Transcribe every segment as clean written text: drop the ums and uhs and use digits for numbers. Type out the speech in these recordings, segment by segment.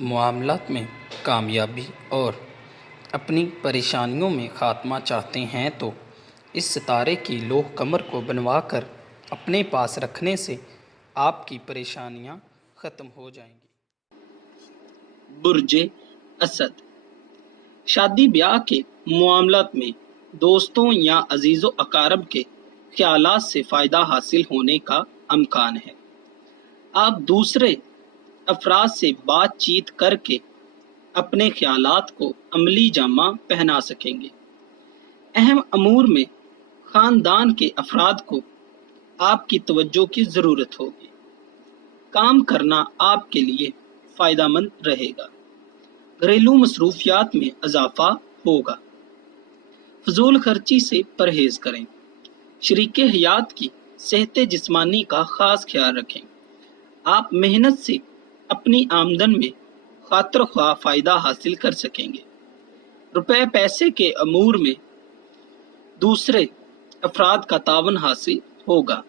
معاملات میں کامیابی اور اپنی پریشانیوں میں خاتمہ چاہتے ہیں تو اس ستارے کی لوح کمر کو بنوا کر اپنے پاس رکھنے سے آپ کی پریشانیاں ختم ہو جائیں گی۔ برج اسد، شادی بیاہ کے معاملات میں دوستوں یا عزیز و اقارب کے خیالات سے فائدہ حاصل ہونے کا امکان ہے۔ آپ دوسرے افراد سے بات چیت کر کے اپنے خیالات کو عملی جامہ پہنا سکیں گے۔ اہم امور میں خاندان کے افراد کو آپ کی توجہ کی ضرورت ہوگی۔ کام کرنا آپ کے لیے فائدہ مند رہے گا۔ گھریلو مصروفیات میں اضافہ ہوگا۔ فضول خرچی سے پرہیز کریں۔ شریک حیات کی صحت جسمانی کا خاص خیال رکھیں۔ آپ محنت سے اپنی آمدن میں خاطر خواہ فائدہ حاصل کر سکیں گے۔ روپے پیسے کے امور میں دوسرے افراد کا تعاون حاصل ہوگا۔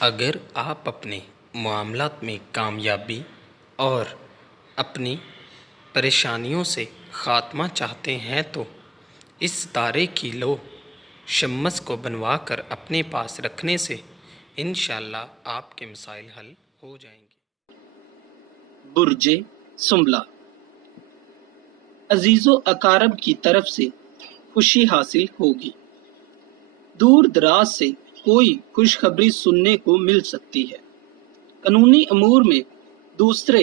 اگر آپ اپنے معاملات میں کامیابی اور اپنی پریشانیوں سے خاتمہ چاہتے ہیں تو اس ستارے کی لوح شمس کو بنوا کر اپنے پاس رکھنے سے انشاءاللہ آپ کے مسائل حل ہو جائیں گے۔ برج سنبلہ، عزیز و اقارب کی طرف سے خوشی حاصل ہوگی۔ دور دراز سے کوئی خوشخبری سننے کو مل سکتی ہے۔ قانونی امور میں دوسرے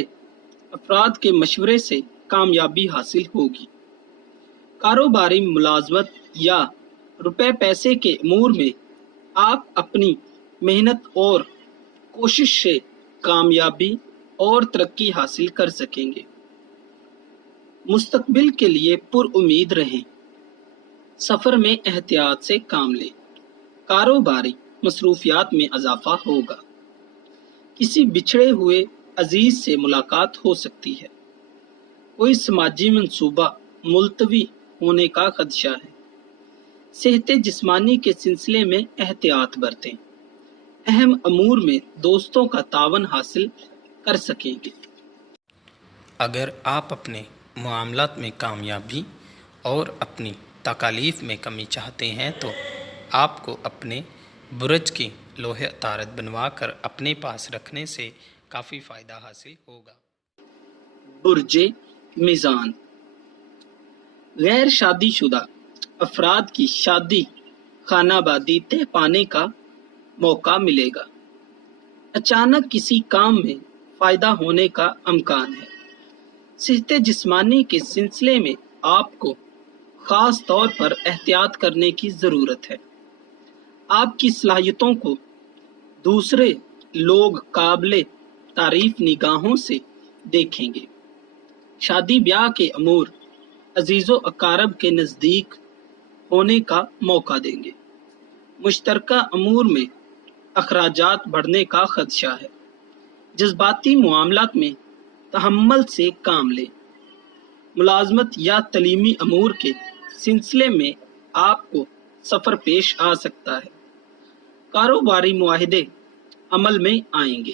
افراد کے مشورے سے کامیابی حاصل ہوگی۔ کاروباری ملازمت یا روپے پیسے کے امور میں آپ اپنی محنت اور کوشش سے کامیابی اور ترقی حاصل کر سکیں گے۔ مستقبل کے لیے پر امید رہیں۔ سفر میں احتیاط سے کام لیں۔ کاروباری مصروفیات میں اضافہ ہوگا۔ کسی بچھڑے ہوئے عزیز سے ملاقات ہو سکتی ہے۔ کوئی سماجی منصوبہ ملتوی ہونے کا خدشہ ہے۔ صحت جسمانی کے سلسلے میں احتیاط برتیں۔ اہم امور میں دوستوں کا تعاون حاصل کر سکیں گے۔ اگر آپ اپنے معاملات میں کامیابی اور اپنی تکالیف میں کمی چاہتے ہیں تو آپ کو اپنے برج کی لوح عطارد بنوا کر اپنے پاس رکھنے سے کافی فائدہ حاصل ہوگا۔ برج میزان، غیر شادی شدہ افراد کی شادی خانہ بادی طے پانے کا موقع ملے گا۔ اچانک کسی کام میں فائدہ ہونے کا امکان ہے۔ صحت جسمانی کے سلسلے میں آپ کو خاص طور پر احتیاط کرنے کی ضرورت ہے۔ آپ کی صلاحیتوں کو دوسرے لوگ قابل تعریف نگاہوں سے دیکھیں گے۔ شادی بیاہ کے امور عزیز و اقارب کے نزدیک ہونے کا موقع دیں گے۔ مشترکہ امور میں اخراجات بڑھنے کا خدشہ ہے۔ جذباتی معاملات میں تحمل سے کام لیں۔ ملازمت یا تعلیمی امور کے سلسلے میں آپ کو سفر پیش آ سکتا ہے۔ کاروباری معاہدے عمل میں آئیں گے۔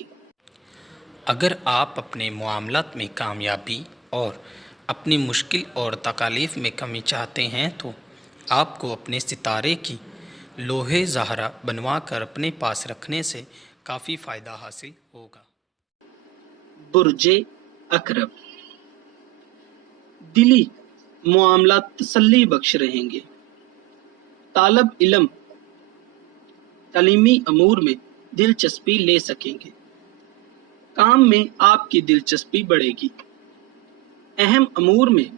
اگر آپ اپنے معاملات میں کامیابی اور اپنی مشکل اور تکالیف میں کمی چاہتے ہیں تو آپ کو اپنے ستارے کی لوح زہرا بنوا کر اپنے پاس رکھنے سے کافی فائدہ حاصل ہوگا۔ برج عقرب، دلی معاملات تسلی بخش رہیں گے۔ طالب علم تعلیمی امور میں دلچسپی لے سکیں گے۔ کام میں آپ کی دلچسپی بڑھے گی۔ اہم امور میں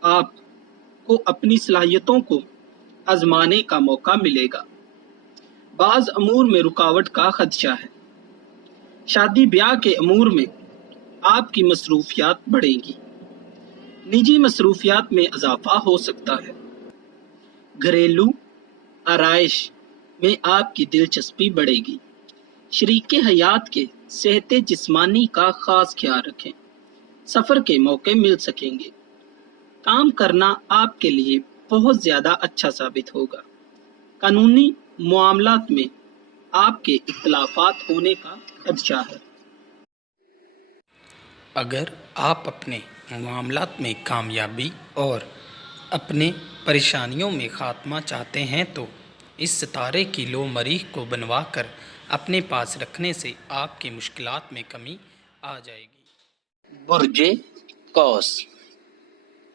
آپ کو اپنی صلاحیتوں کو آزمانے کا موقع ملے گا۔ بعض امور میں رکاوٹ کا خدشہ ہے۔ شادی بیاہ کے امور میں آپ کی مصروفیات بڑھیں گی۔ نجی مصروفیات میں اضافہ ہو سکتا ہے۔ گھریلو آرائش میں آپ کی دلچسپی بڑھے گی۔ شریک حیات کے صحت جسمانی کا خاص خیال رکھیں۔ سفر کے موقع مل سکیں گے۔ کام کرنا آپ کے لیے بہت زیادہ اچھا ثابت ہوگا۔ قانونی معاملات میں آپ کے اختلافات ہونے کا خدشہ ہے۔ اگر آپ اپنے معاملات میں کامیابی اور اپنے پریشانیوں میں خاتمہ چاہتے ہیں تو اس ستارے کی لو مریخ کو بنوا کر اپنے پاس رکھنے سے آپ کی مشکلات میں کمی آ جائے گی۔ برج قوس،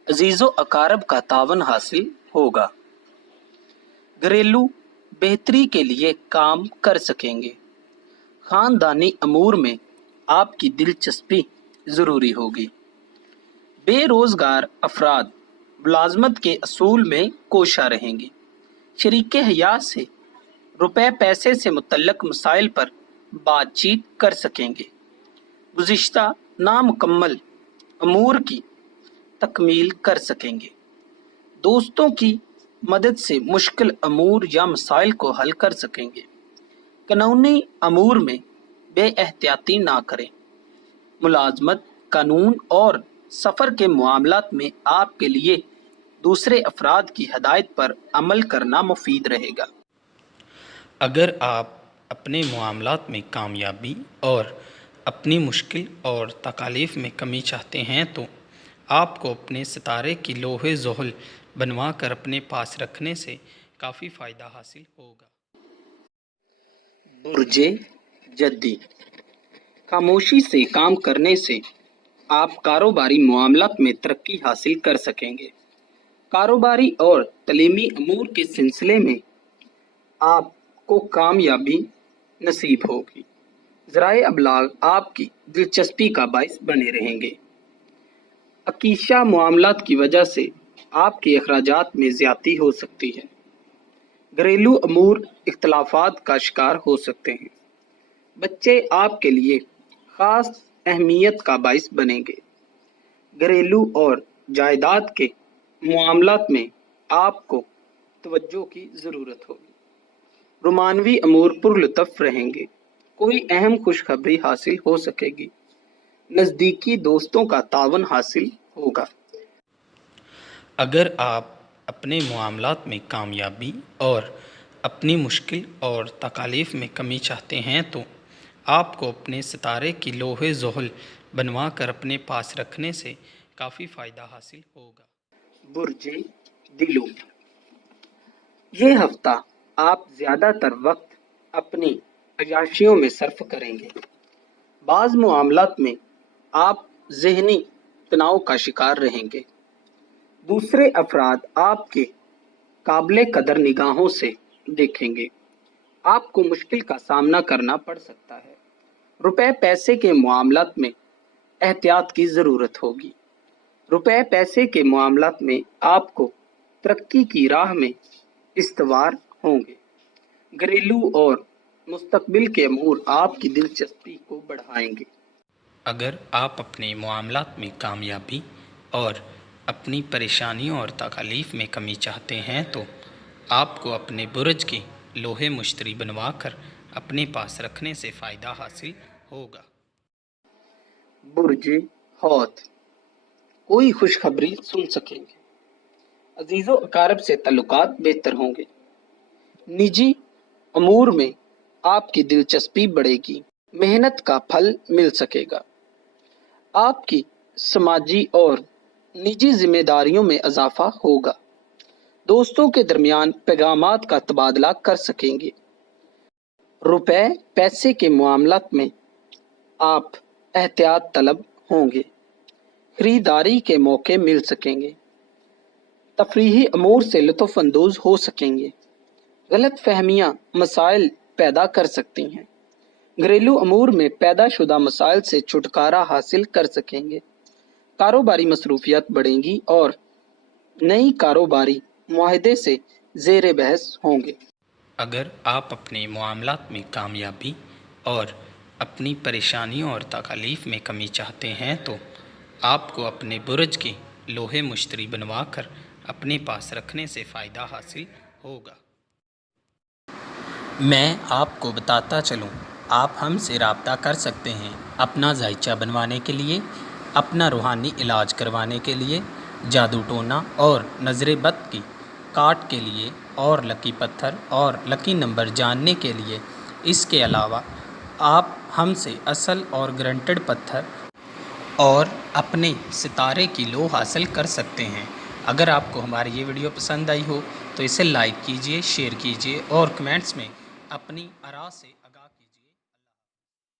عزیز و اقارب کا تعاون حاصل ہوگا۔ گھریلو بہتری کے لیے کام کر سکیں گے۔ خاندانی امور میں آپ کی دلچسپی ضروری ہوگی۔ بے روزگار افراد ملازمت کے اصول میں کوشاں رہیں گے۔ شریک حیات سے روپے پیسے سے متعلق مسائل پر بات چیت کر سکیں گے۔ گزشتہ نامکمل امور کی تکمیل کر سکیں گے۔ دوستوں کی مدد سے مشکل امور یا مسائل کو حل کر سکیں گے۔ قانونی امور میں بے احتیاطی نہ کریں۔ ملازمت، قانون اور سفر کے معاملات میں آپ کے لیے دوسرے افراد کی ہدایت پر عمل کرنا مفید رہے گا۔ اگر آپ اپنے معاملات میں کامیابی اور اپنی مشکل اور تکالیف میں کمی چاہتے ہیں تو آپ کو اپنے ستارے کی لوح زحل بنوا کر اپنے پاس رکھنے سے کافی فائدہ حاصل ہوگا۔ برج جدی، خاموشی سے کام کرنے سے آپ کاروباری معاملات میں ترقی حاصل کر سکیں گے۔ کاروباری اور تعلیمی امور کے سلسلے میں آپ کو کامیابی نصیب ہوگی۔ ذرائع ابلاغ آپ کی دلچسپی کا باعث بنے رہیں گے۔ عکیشہ معاملات کی وجہ سے آپ کے اخراجات میں زیادتی ہو سکتی ہے۔ گھریلو امور اختلافات کا شکار ہو سکتے ہیں۔ بچے آپ کے لیے خاص اہمیت کا باعث بنیں گے۔ گھریلو اور جائیداد کے معاملات میں آپ کو توجہ کی ضرورت ہوگی۔ رومانوی امور پرلطف رہیں گے۔ کوئی اہم خوشخبری حاصل ہو سکے گی۔ نزدیکی دوستوں کا تعاون حاصل ہوگا۔ اگر آپ اپنے معاملات میں کامیابی اور اپنی مشکل اور تکالیف میں کمی چاہتے ہیں تو آپ کو اپنے ستارے کی لوح زحل بنوا کر اپنے پاس رکھنے سے کافی فائدہ حاصل ہوگا۔ برج دلو، یہ ہفتہ آپ زیادہ تر وقت اپنی عیاشیوں میں صرف کریں گے۔ بعض معاملات میں آپ ذہنی تناؤ کا شکار رہیں گے۔ دوسرے افراد آپ کے قابل قدر نگاہوں سے دیکھیں گے۔ آپ کو مشکل کا سامنا کرنا پڑ سکتا ہے۔ روپے پیسے کے معاملات میں احتیاط کی ضرورت ہوگی۔ روپے پیسے کے معاملات میں آپ کو ترقی کی راہ میں استوار ہوں گے۔ گھریلو اور مستقبل کے امور آپ کی دلچسپی کو بڑھائیں گے۔ اگر آپ اپنے معاملات میں کامیابی اور اپنی پریشانیوں اور تکالیف میں کمی چاہتے ہیں تو آپ کو اپنے برج کی لوح مشتری بنوا کر اپنے پاس رکھنے سے فائدہ حاصل ہوگا۔ برج حوت، کوئی خوشخبری سن سکیں گے۔ عزیز و اقارب سے تعلقات بہتر ہوں گے۔ نجی امور میں آپ کی دلچسپی بڑھے گی۔ محنت کا پھل مل سکے گا۔ آپ کی سماجی اور نجی ذمہ داریوں میں اضافہ ہوگا۔ دوستوں کے درمیان پیغامات کا تبادلہ کر سکیں گے۔ روپے پیسے کے معاملات میں آپ احتیاط طلب ہوں گے۔ خریداری کے موقع مل سکیں گے۔ تفریحی امور سے لطف اندوز ہو سکیں گے۔ غلط فہمیاں مسائل پیدا کر سکتی ہیں۔ گھریلو امور میں پیدا شدہ مسائل سے چھٹکارا حاصل کر سکیں گے۔ کاروباری مصروفیات بڑھیں گی اور نئی کاروباری معاہدے سے زیر بحث ہوں گے۔ اگر آپ اپنے معاملات میں کامیابی اور اپنی پریشانیوں اور تکالیف میں کمی چاہتے ہیں تو آپ کو اپنے برج کی لوح مشتری بنوا کر اپنے پاس رکھنے سے فائدہ حاصل ہوگا۔ میں آپ کو بتاتا چلوں، آپ ہم سے رابطہ کر سکتے ہیں اپنا ذائچہ بنوانے کے لیے، اپنا روحانی علاج کروانے کے لیے، جادو ٹونا اور نظر بد کی کاٹ کے لیے اور لکی پتھر اور لکی نمبر جاننے کے لیے۔ اس کے علاوہ آپ ہم سے اصل اور گارنٹیڈ پتھر اور اپنے ستارے کی لو حاصل کر سکتے ہیں۔ اگر آپ کو ہماری یہ ویڈیو پسند آئی ہو تو اسے لائک کیجئے، شیئر کیجئے اور کمنٹس میں اپنی آراء سے